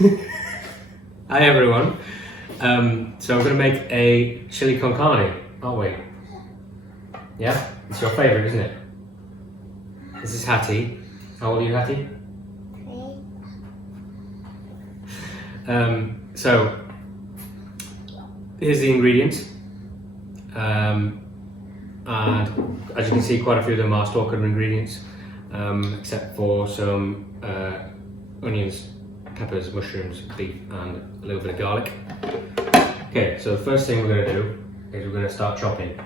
Hi everyone. So we're going to make a chili con carne, aren't we? Yeah? It's your favourite, isn't it? This is Hattie. How old are you, Hattie? 3. So here's the ingredients. And as you can see, quite a few of them are storecut ingredients, except for some onions, peppers, mushrooms, beef, and a little bit of garlic. Okay, so the first thing we're going to do is we're going to start chopping.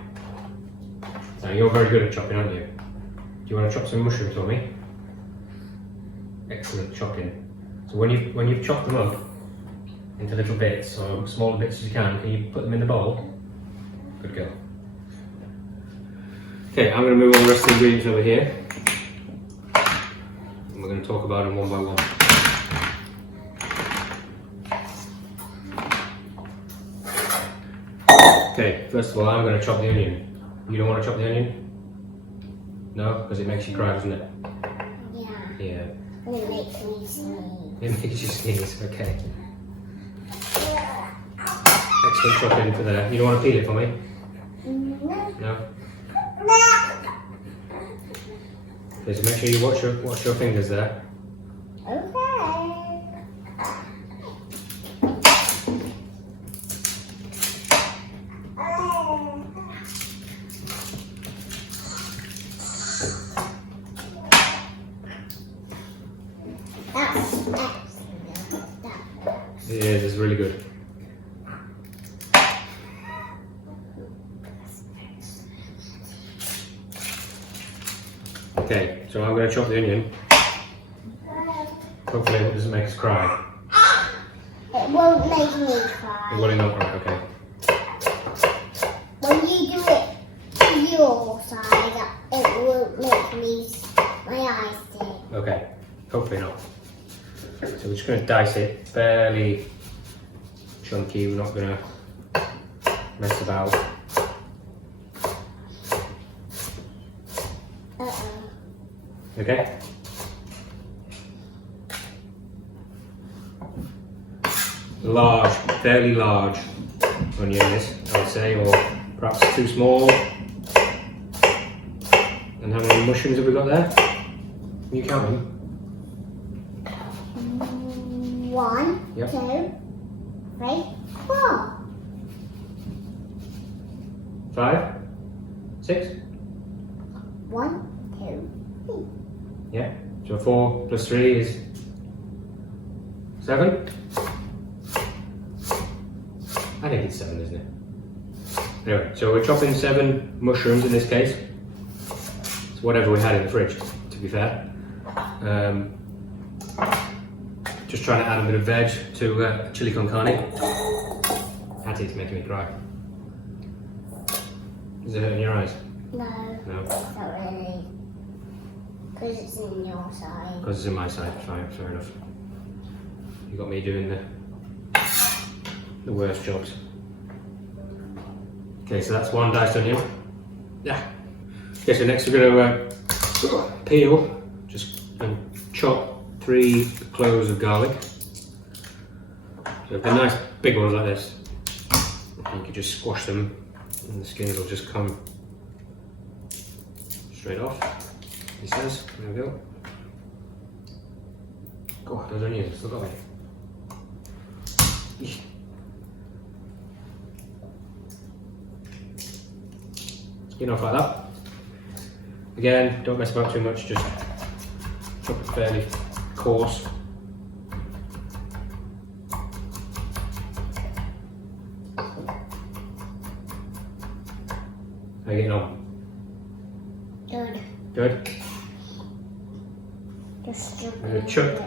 Now you're very good at chopping, aren't you? Do you want to chop some mushrooms for me? Excellent chopping. So when you've chopped them up into little bits, or smaller bits as you can you put them in the bowl? Good girl. Okay, I'm going to move all the rest of the ingredients over here. And we're going to talk about them one by one. Okay, first of all, I'm going to chop the onion. You don't want to chop the onion? No? Because it makes you cry, doesn't it? Yeah. Yeah. It makes me sneeze. It makes you sneeze, okay. Excellent chopping for there. You don't want to peel it for me? No? Okay, so make sure you watch your fingers there. Okay. It is, it's really good. Okay, so I'm going to chop the onion. Hopefully it doesn't make us cry. It won't make me cry. It will not cry, okay. When you do it to your side, it won't make me, my eyes stick. Okay, hopefully not. So we're just going to dice it fairly chunky. We're not going to mess about. Okay. Large, fairly large onion this, I would say, or perhaps too small. And how many mushrooms have we got there? Can you count them? 1, Yep. 2, 3, 4. 5? 6? 1, 2, 3. Yeah. So 4 plus 3 is 7? I think it's 7, isn't it? Anyway, so we're chopping 7 mushrooms in this case. It's whatever we had in the fridge, to be fair. Just trying to add a bit of veg to chili con carne. Hattie's making me cry. Is it hurting your eyes? No. No. Not really. Because it's in your side. Because it's in my side. Fine, fair enough. You got me doing the worst jobs. Okay, so that's 1 diced onion. Yeah. Okay, so next we're going to peel, and chop 3 cloves of garlic. So they're nice big ones like this. You can just squash them and the skins will just come straight off, he says. There we go. God, those onions still got me. Skin off like that. Again, don't mess about too much, just chop it fairly coarse. How are you getting on? Good. Good? Just I'm going to chuck.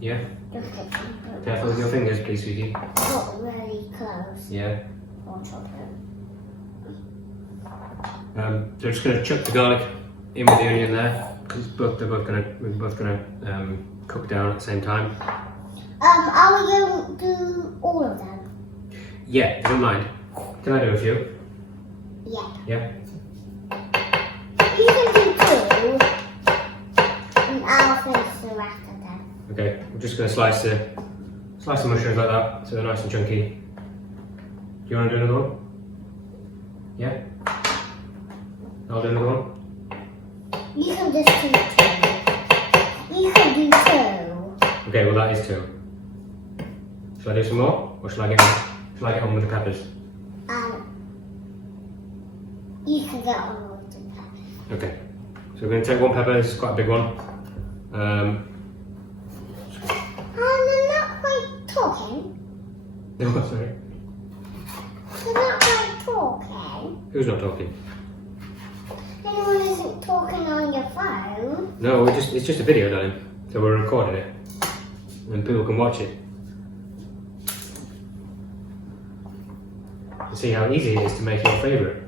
Yeah? Just Careful with your fingers, please, sweetie. not really close. Yeah. Or chop it. So I'm just going to chuck the garlic in with the onion there, because we're both going to cook down at the same time. Are we going to do all of them? Yeah, don't mind. Can I do a few? Yeah. Yeah. You can do 2, and I'll finish the rest of them. Okay, we're just going to slice the Slice the mushrooms like that, so they're nice and chunky. Do you want to do another one? Yeah? I'll do another one. You can just do 2. You can do 2. Okay, well that is 2. Shall I do some more? Or shall I get on with the peppers? You can get on with the peppers. Okay. So we're going to take 1 pepper, this is quite a big one. I'm not quite talking. No, sorry. You're not quite talking. Who's not talking? Anyone isn't talking on your phone. No, it's just a video, darling. So we're recording it. And people can watch it. And see how easy it is to make your favourite.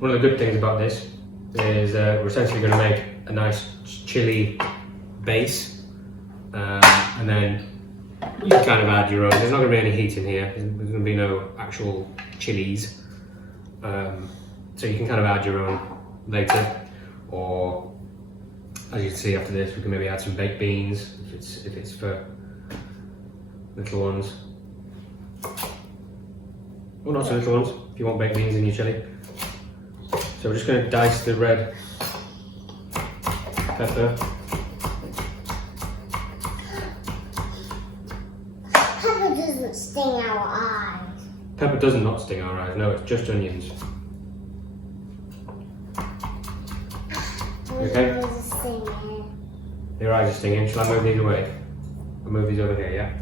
One of the good things about this is we're essentially going to make a nice chili base. And then you can kind of add your own. There's not going to be any heat in here. There's going to be no actual chilies. So you can kind of add your own later, or as you can see after this, we can maybe add some baked beans if it's for little ones. Well, not so little ones. If you want baked beans in your chili. So we're just going to dice the red pepper. Pepper doesn't sting our eyes. Pepper does not sting our eyes. No, it's just onions. Okay. Your eyes are stinging. Shall I move these away? I'll move these over here, yeah?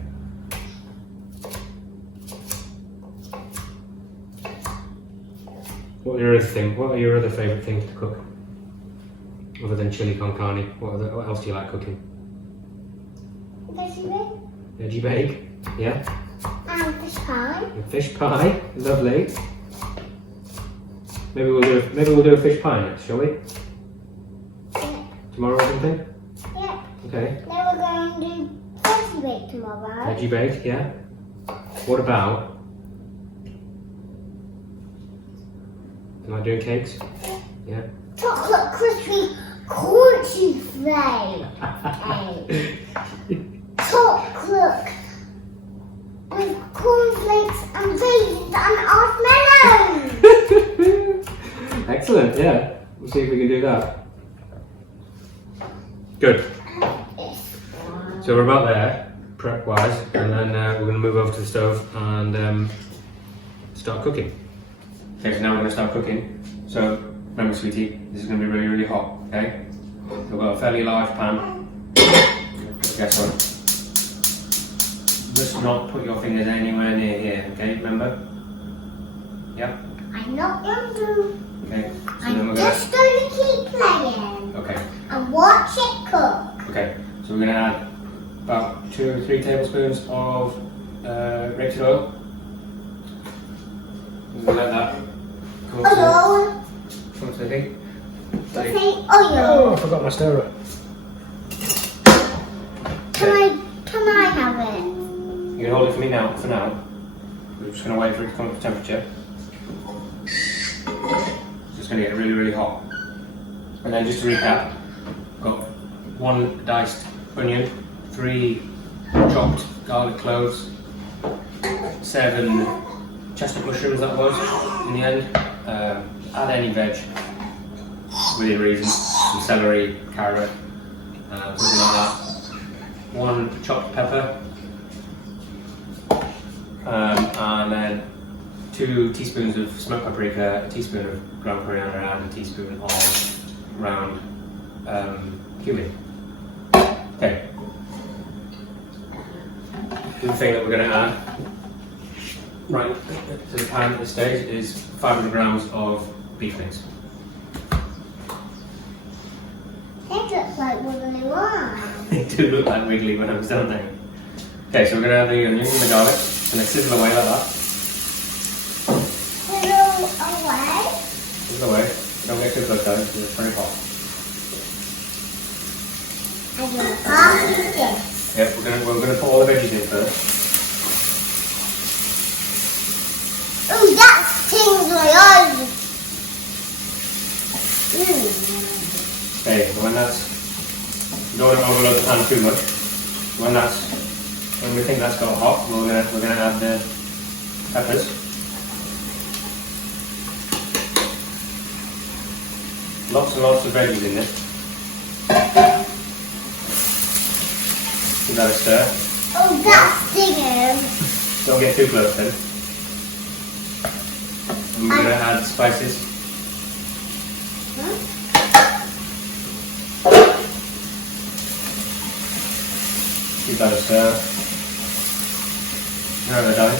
What are your other favourite things to cook? Other than chili con carne, what else do you like cooking? Veggie bake. Veggie bake, yeah? And fish pie. And fish pie, lovely. Maybe we'll do a fish pie next, shall we? Yeah. Tomorrow or something? Yeah. Okay. Then we're going to do veggie bake tomorrow. Veggie bake, yeah. What about? Am I doing cakes? Yeah. Chocolate crispy crunchy flake. Chocolate with cornflakes and raisins and marshmallows. Excellent, yeah. We'll see if we can do that. Good. So we're about there, prep wise, and then we're going to move over to the stove and start cooking. Okay, so now we're going to start cooking. So remember, sweetie, this is going to be really, really hot, okay? So we've got a fairly large pan. Guess what? Just not put your fingers anywhere near here, okay? Remember? Yep. I'm not going to. Okay. So then I'm we're just going to keep playing. Okay. And watch it cook. Okay. So we're going to add about 2 or 3 tablespoons of rapeseed oil. We're going to let that cook. Oil. What's the thing? Say Oh, I oil. forgot my stirrer. Can I have it? You can hold it for me now, for now. We're just going to wait for it to come up to temperature. It's just going to get really, really hot. And then just to recap, got 1 diced onion, 3 chopped garlic cloves, 7 chestnut mushrooms that was in the end. Add any veg within reason, some celery, carrot, something like that. 1 chopped pepper, and then 2 teaspoons of smoked paprika, a teaspoon of ground coriander, and a teaspoon of ground cumin. Okay. The thing that we're going to add right to the pan at this stage is 500 grams of beef mince. It looks like wiggly worms. They do look like wiggly worms, don't they? Okay, so we're going to add the onion and the garlic, and they sizzle away like that. Sizzle away? Sizzle away. Don't get too close though, because it's very hot. I'm going to pass this. Yep, we're going to put all the veggies in first. Oh, that stings my eyes. Okay, so when that's, you don't want to overload the pan too much. when we think that's got hot, we're gonna add the peppers. Lots and lots of veggies in this. Give that a stir. Oh, that's stinging. Don't get too close then. And we're gonna add spices. Give that a stir. Now they're done.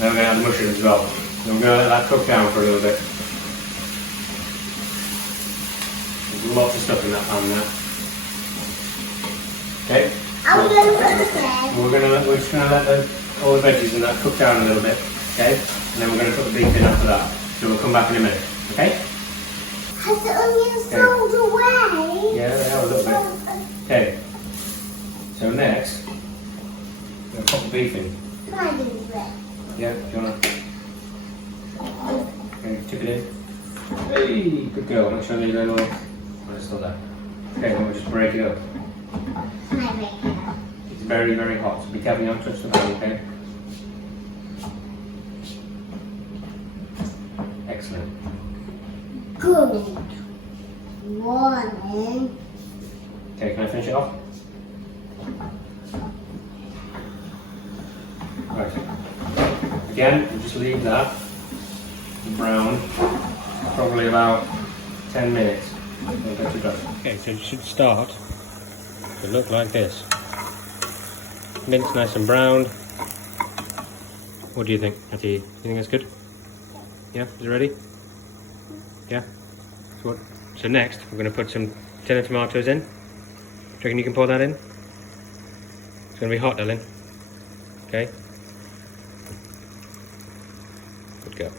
Now we're going to add the mushrooms as well. So I'm going to let that cook down for a little bit. There's lots of stuff in that pan now. Okay. We're just going to let all the veggies in that cook down a little bit. Okay. And then we're going to put the beef in after that. So we'll come back in a minute. Okay. Has the onions rolled away? Yeah, they are a little bit. Okay. So next, we're going to put the beef in. Can I do it? Yeah, do you want to? Okay, tip it in. Hey, good girl. Make sure that you don't know. Oh, it's still there. Okay, then we'll just break it up. Can I break it up? It's very, very hot, so be careful you don't touch the pan, okay? Excellent. Good morning. Okay, can I finish it off? Right. Again, we'll just leave that brown probably about 10 minutes. We'll get it done. Okay, so it should start to look like this. Mince nice and browned. What do you think, Hattie? You think it's good? Yeah, is it ready? Yeah? So next, we're going to put some tin of tomatoes in. Do you reckon you can pour that in? It's going to be hot, darling. Okay? Good girl.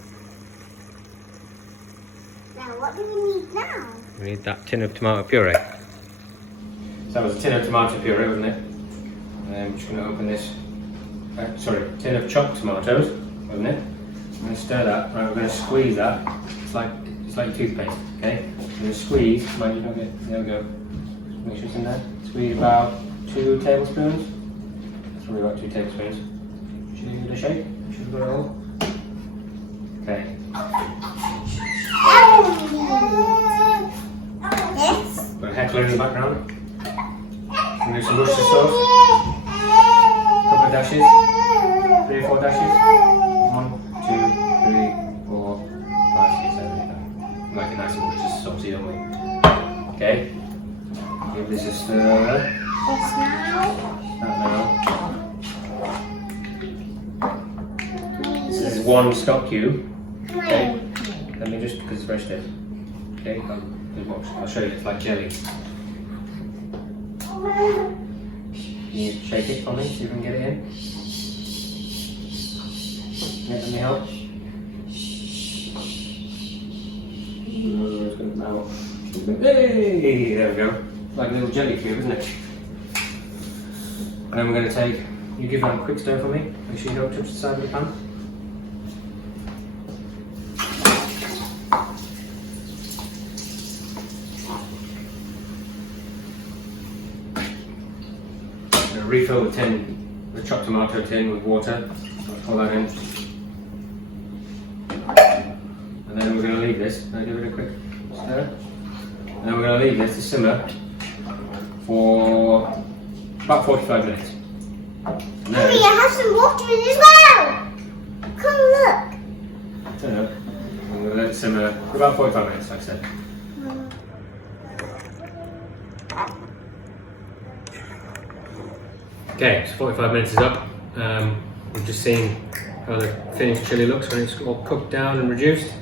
Now, what do we need now? We need that tin of tomato puree. So that was a tin of tomato puree, wasn't it? And I'm just going to open this. Sorry, tin of chopped tomatoes, wasn't it? I'm going to stir that. Right, we're going to squeeze that. It's like toothpaste, okay? I'm going to squeeze. Mind you don't get. There we go. Make sure it's in there. Squeeze about 2 tablespoons. That's probably about 2 tablespoons. Should we give it a shake? Should we go all? Okay. Yes. Got a heckler in the background. I'm going to do some Worcester sauce. Couple of dashes. 3 or 4 dashes. 1, 2, 3, 4, 5, 6, 7, 8, 9. Like a nice Worcester sauce, don't we? Okay. Give this a stir. Yes, now. This is 1 stock cube. Okay. Okay. Let me just, because it's very stiff. Okay, I'll show you, it's like jelly. Can you shake it for me, so you can get it in? Let me help. It's going to melt. Hey, there we go. It's like a little jelly cube, isn't it? And then we're going to take, you give that a quick stir for me. Make sure you don't touch the side of the pan. Refill the tin, the chopped tomato tin with water. I'll pour that in. And then we're going to leave this. Can I give it a quick stir? And then we're going to leave this to simmer for about 45 minutes. And then, Mommy, I have some water in as well. Come look. I don't know. I'm going to let it simmer for about 45 minutes, like I said. Okay, so 45 minutes is up. We've just seen how the finished chili looks when it's all cooked down and reduced.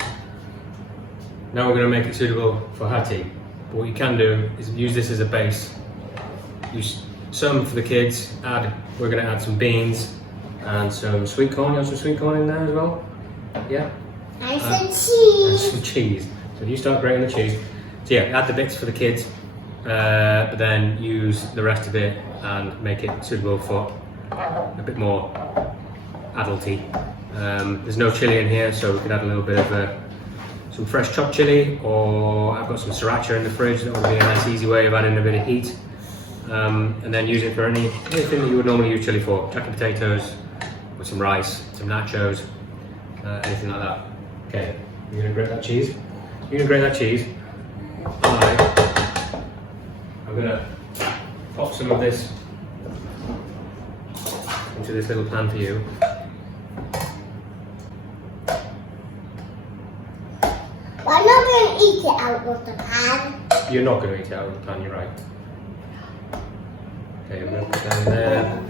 Now we're going to make it suitable for Hattie. But what you can do is use this as a base. Use some for the kids. We're going to add some beans and some sweet corn. You have some sweet corn in there as well? Yeah? And some And cheese. some cheese. So you start grating the cheese. So yeah, add the bits for the kids. But then use the rest of it and make it suitable for a bit more adulty. There's no chili in here, so we could add a little bit of some fresh chopped chilli, or I've got some sriracha in the fridge. That would be a nice easy way of adding a bit of heat. And then use it for anything that you would normally use chilli for. Jacket potatoes, with some rice, some nachos, anything like that. Okay, you're gonna grate that cheese. You're gonna grate that cheese. I'm gonna pop some of this into this little pan for you. I'm not going to eat it out of the pan. You're not going to eat it out of the pan, you're right. Okay, I'm going to put down there.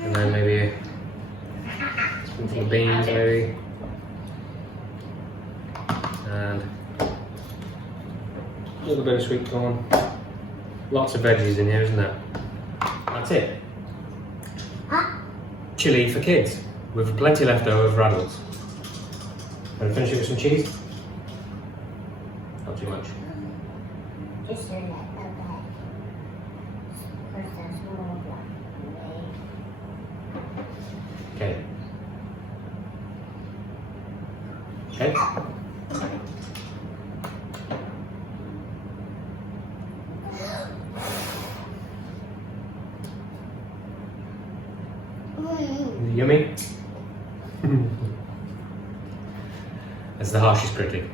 And then maybe a spoonful of beans, maybe. And a little bit of sweet corn. Lots of veggies in here, isn't there? That's it. Chilli for kids, with plenty left over for adults. Want to finish it with some cheese? Not too much. Just a little bit. Because there's more black me. Okay. Okay. Yummy? That's the harshest critic.